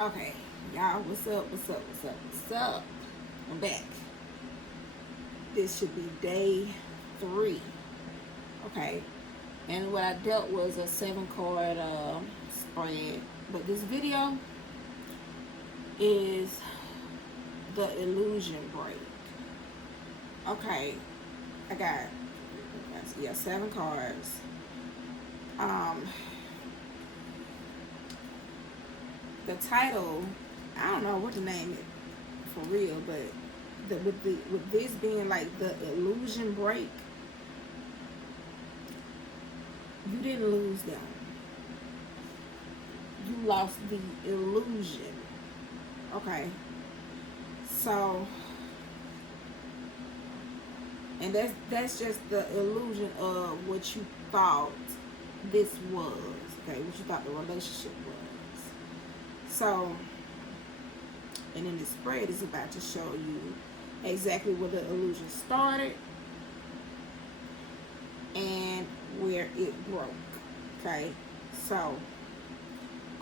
Okay, y'all, what's up? What's up? What's up? What's up? I'm back. This should be day 3. Okay, and what I dealt was a 7 card spread, but this video is the illusion break. Okay, I got 7 cards. Um, the title, I don't know what to name it for real, but with this being like the illusion break, you didn't lose them. You lost the illusion. Okay. So, and that's just the illusion of what you thought this was. Okay, what you thought the relationship was. So, and then the spread is about to show you exactly where the illusion started and where it broke. Okay, so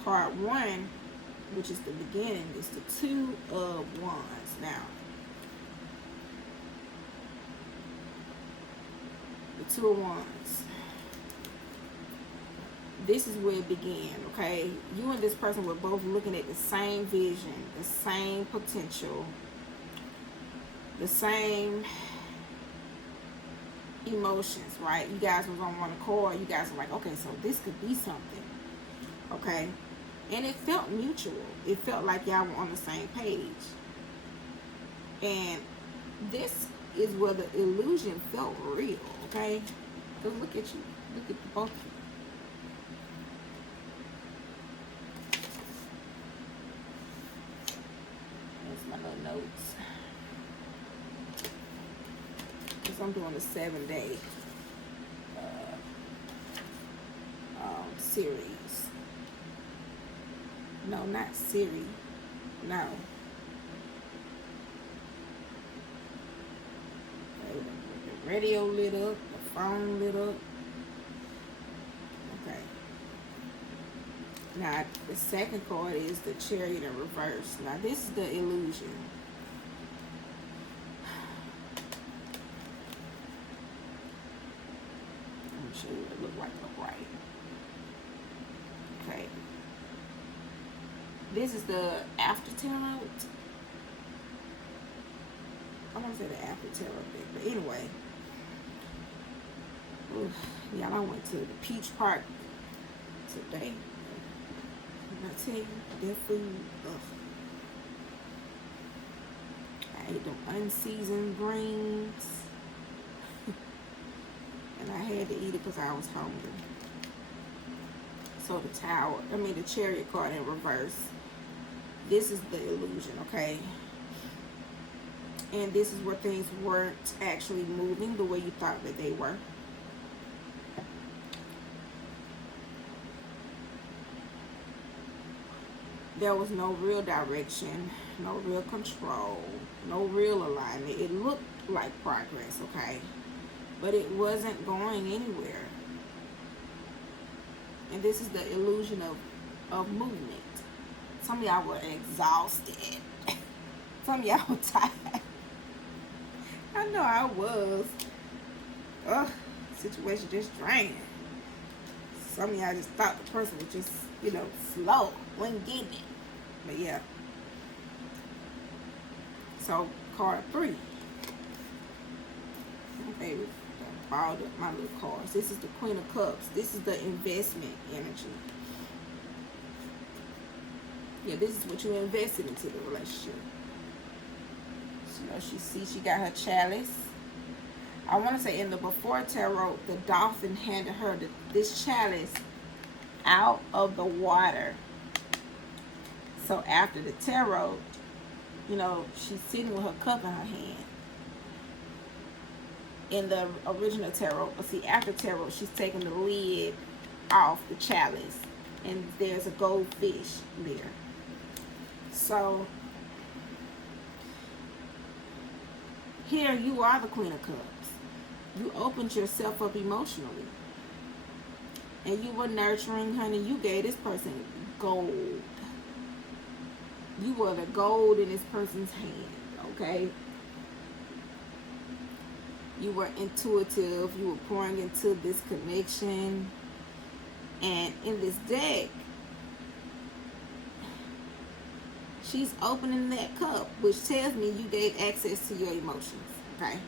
card 1, which is the beginning, is the 2 of Wands. Now, the 2 of Wands. This is where it began, okay? You and this person were both looking at the same vision, the same potential, the same emotions, right? You guys was on one accord. You guys were like, okay, so this could be something, okay? And it felt mutual. It felt like y'all were on the same page. And this is where the illusion felt real, okay? Because look at you. Look at the both of you. There's my little notes. Because I'm doing a 7-day series. No, not Siri. No. The radio lit up. The phone lit up. Okay. Now, the second card is the Chariot in reverse. Now, this is the illusion. Let me show you what it looked like upright. Okay. This is the after tarot. I want to say the after tarot thing, but anyway. Y'all, I went to the Peach Park today. And I tell you, their food, I ate them unseasoned greens. And I had to eat it because I was hungry. So the Chariot card in reverse. This is the illusion, okay? And this is where things weren't actually moving the way you thought that they were. There was no real direction, no real control, no real alignment. It looked like progress, okay? But it wasn't going anywhere. And this is the illusion of movement. Some of y'all were exhausted. Some of y'all were tired. I know I was. Ugh, situation just drained. Some of y'all just thought the person was just, slow, wasn't getting it. But yeah. So, card 3. My favorite. I borrowed up my little cards. This is the Queen of Cups. This is the investment energy. Yeah, this is what you invested into the relationship. So, she got her chalice. I want to say in the before tarot, the dolphin handed her this chalice out of the water. So after the tarot, she's sitting with her cup in her hand. In the original tarot, but see, after tarot, she's taking the lid off the chalice, and there's a goldfish there. So here you are the Queen of Cups. You opened yourself up emotionally. And you were nurturing, honey. You gave this person gold. You were the gold in this person's hand, okay? You were intuitive. You were pouring into this connection. And in this deck, she's opening that cup, which tells me you gave access to your emotions, okay?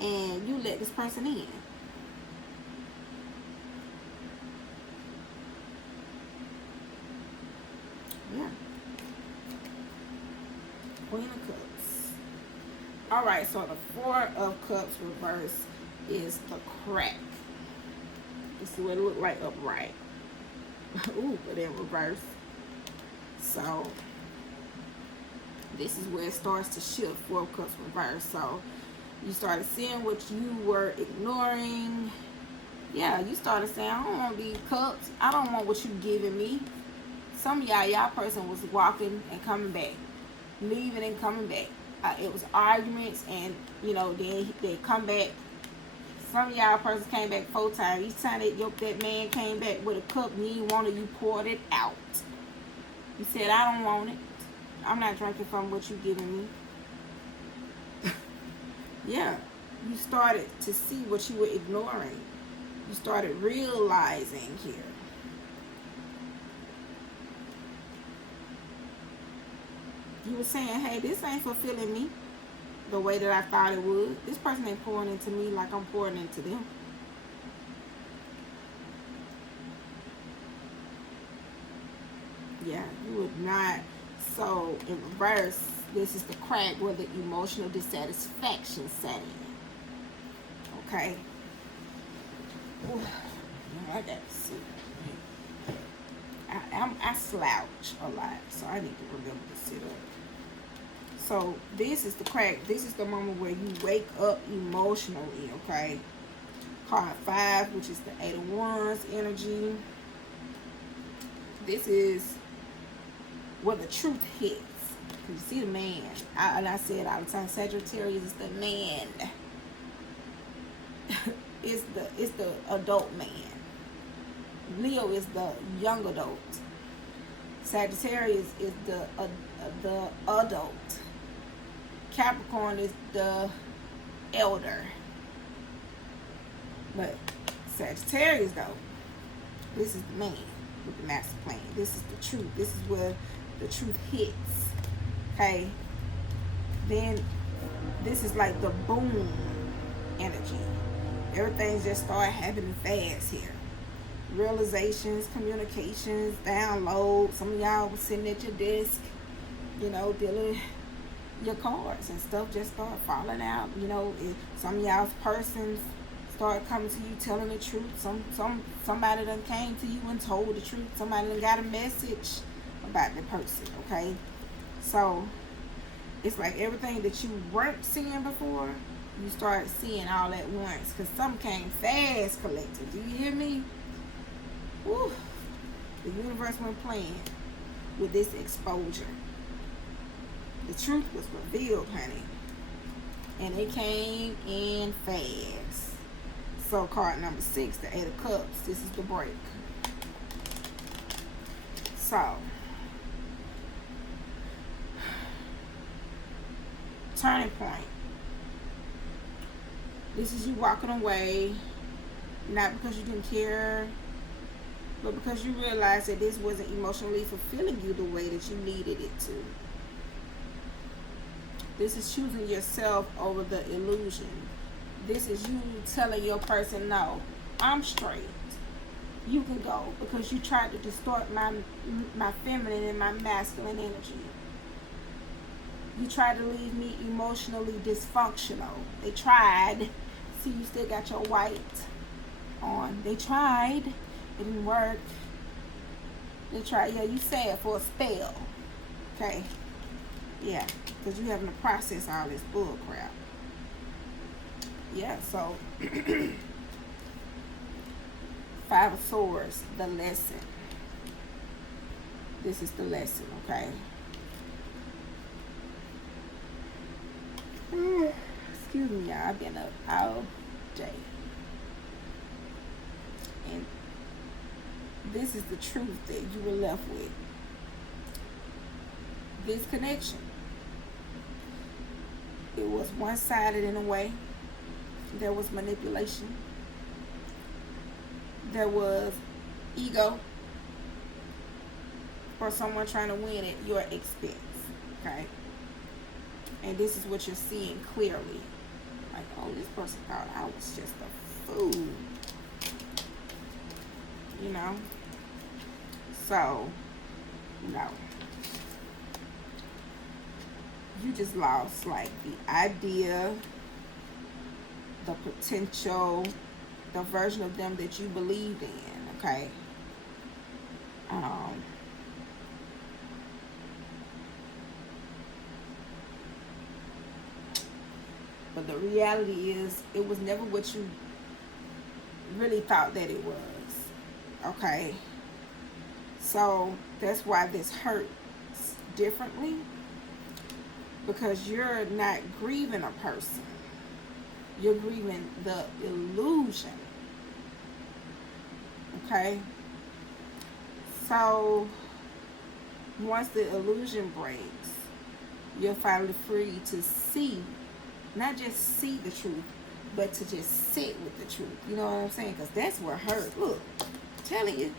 And you let this person in. Yeah. Queen of Cups. All right, so the Four of Cups reverse is the crack. This is what it looked like upright. Ooh, but in reverse. So this is where it starts to shift. Four of Cups reverse. So you started seeing what you were ignoring. Yeah, you started saying, I don't want these cups. I don't want what you giving me. Some of y'all person was walking and coming back, leaving and coming back. It was arguments, and then they come back. Some of y'all person came back 4 times. Each time that man came back with a cup and you wanted, you poured it out. You said, I don't want it. I'm not drinking from what you giving me. Yeah, you started to see what you were ignoring. You started realizing here. You were saying, hey, this ain't fulfilling me the way that I thought it would. This person ain't pouring into me like I'm pouring into them. Yeah, you would not. So in reverse, this is the crack where the emotional dissatisfaction set in. Okay. Ooh, I got to see. I slouch a lot, so I need to remember to sit up. So this is the crack. This is the moment where you wake up emotionally, okay? Card 5, which is the 8 of Wands energy. This is where the truth hits. You see the man. I say it all the time. Sagittarius is the man. It's the adult man. Leo is the young adult. Sagittarius is the adult. Capricorn is the elder. But Sagittarius, though, this is the man with the master plan. This is the truth. This is where the truth hits. Okay? Then this is like the boom energy. Everything just started happening fast here. Realizations, communications, download. Some of y'all was sitting at your desk, dealing your cards and stuff just started falling out. Some of y'all's persons started coming to you telling the truth. Somebody done came to you and told the truth. Somebody done got a message about the person, okay? So it's like everything that you weren't seeing before, you start seeing all at once, because something came fast, collective. Do you hear me? Woo. The universe went playing with this exposure. The truth was revealed, honey. And it came in fast. So card number 6, the 8 of Cups. This is the break. So, turning point. This is you walking away, not because you didn't care, but because you realized that this wasn't emotionally fulfilling you the way that you needed it to. This is choosing yourself over the illusion. This is you telling your person, no, I'm straight. You can go, because you tried to distort my feminine and my masculine energy. You tried to leave me emotionally dysfunctional. They tried. See, you still got your white on. They tried. It didn't work. They tried. Yeah, you sad for a spell. Okay. Yeah, because you having to process all this bull crap. Yeah, so 5 of Swords, the lesson. This is the lesson, okay? Excuse me, y'all. I've been up all day. And this is the truth that you were left with. this connection. It was one-sided in a way. There was manipulation. There was ego, or someone trying to win at your expense. Okay? And this is what you're seeing clearly. Like, oh, this person thought I was just a fool. You know? So, no. You just lost, like, the idea, the potential, the version of them that you believed in, okay? But the reality is, it was never what you really thought that it was, okay? So that's why this hurts differently, because you're not grieving a person. You're grieving the illusion, okay? So once the illusion breaks, you're finally free to see, not just see the truth, but to just sit with the truth. You know what I'm saying? Because that's what hurt. Look, I'm telling you,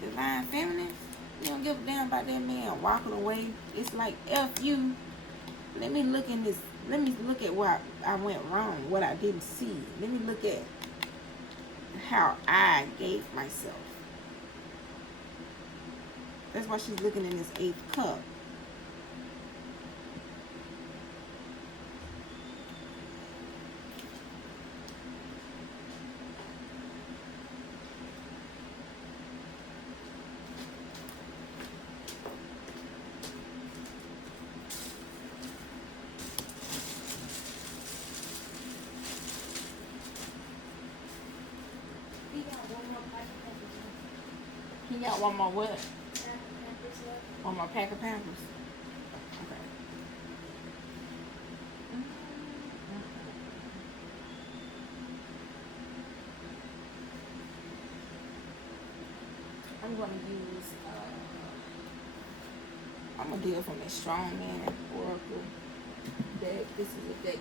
divine feminine, you don't give a damn about that man walking away. It's like, F you. Let me look in this. Let me look at what I went wrong, what I didn't see. Let me look at how I gave myself. That's why she's looking in this 8th cup. He got one more what? One more pack of Pampers. Okay. I'm going to use, I'm going to deal from the Strong Man Oracle deck. This is a deck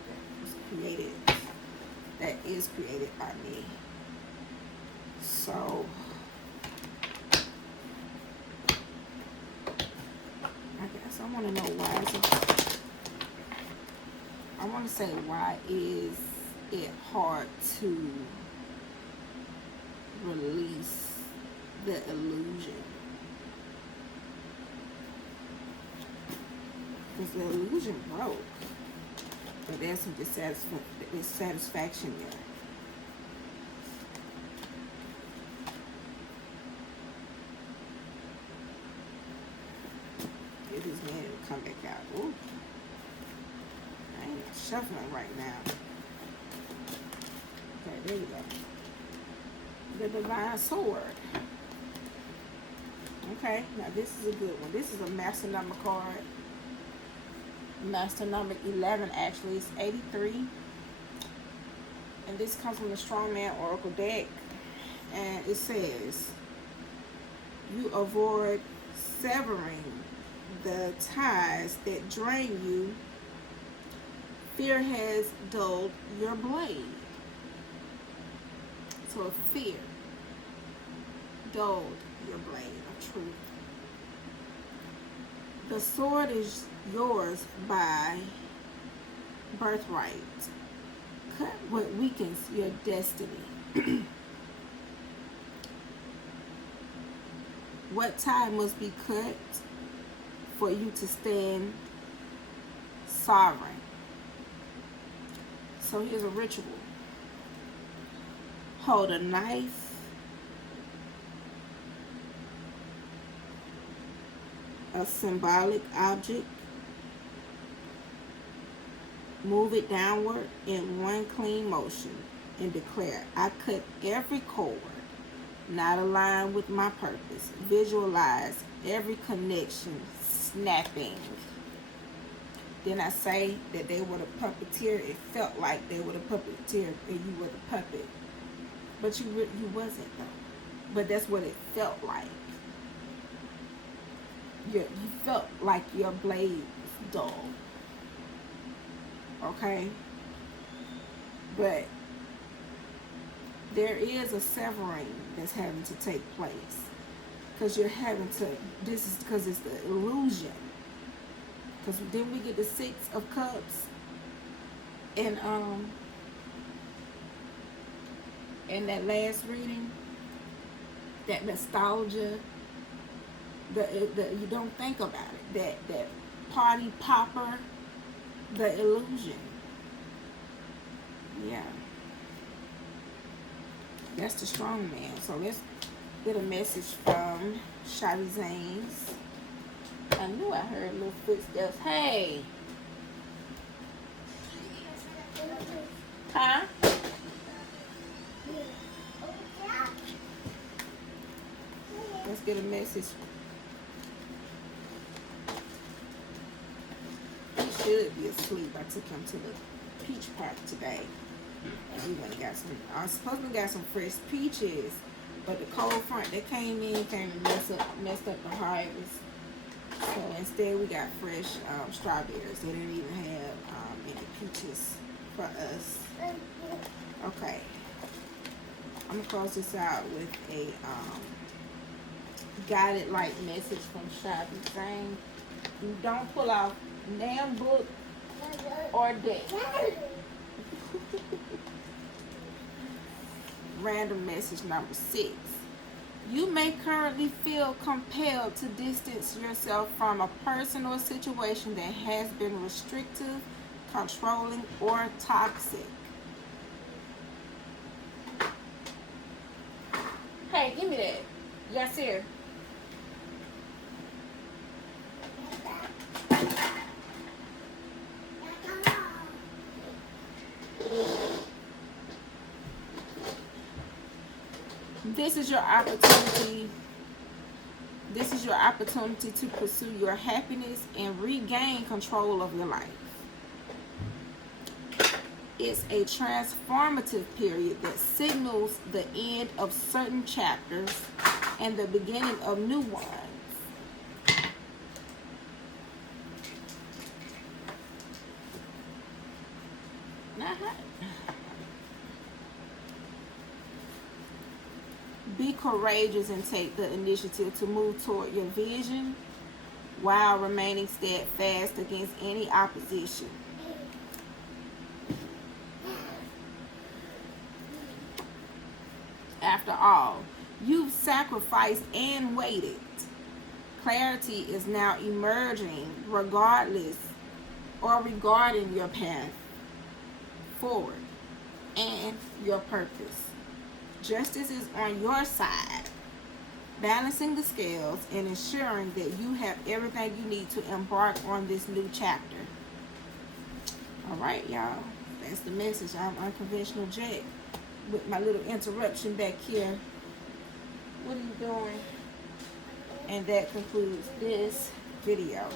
that is created by me. So, I guess I want to know I want to say, why is it hard to release the illusion? Because the illusion broke, but there's some dissatisfaction there. Get this man to come back out. Ooh. I ain't shuffling right now. Okay, there you go. The Divine Sword. Okay, now this is a good one. This is a master number card. Master number 11, actually. It's 83. And this comes from the Strongman Oracle deck. And it says, you avoid severing the ties that drain you. Fear has dulled your blade. So fear dulled your blade of truth. The sword is yours by birthright. Cut what weakens your destiny. What tie must be cut for you to stand sovereign? So here's a ritual. Hold a knife, a symbolic object, move it downward in one clean motion, and declare, I cut every cord not aligned with my purpose. Visualize every connection snapping. Then I say that they were the puppeteer. It felt like they were the puppeteer and you were the puppet. But you wasn't though. But that's what it felt like. you felt like your blade was dull. Okay? But there is a severing that's having to take place. Because you're having to, this is because it's the illusion. Because then we get the Six of Cups. And in that last reading, that nostalgia, the you don't think about it. That party popper, the illusion. Yeah. That's the strong man. So let's get a message from Shotty Zanes. I knew I heard little footsteps. Hey. Huh? Let's get a message. He should be asleep. I took him to the peach park today. And we went and got some, I was supposed to got some fresh peaches, but the cold front that came and messed up the harvest. So instead we got fresh strawberries. They didn't even have any peaches for us. Okay. I'm gonna close this out with a guided light message from Shotty saying, you don't pull off damn book or deck. Random message number 6. You may currently feel compelled to distance yourself from a person or situation that has been restrictive, controlling, or toxic. Hey, give me that. Yes, sir. This is your opportunity. This is your opportunity to pursue your happiness and regain control of your life. It's a transformative period that signals the end of certain chapters and the beginning of new ones. Be courageous and take the initiative to move toward your vision while remaining steadfast against any opposition. After all, you've sacrificed and waited. Clarity is now emerging regarding your path forward and your purpose. Justice is on your side, balancing the scales and ensuring that you have everything you need to embark on this new chapter. All right, y'all. That's the message. I'm Unconventional Jack with my little interruption back here. What are you doing? And that concludes this video.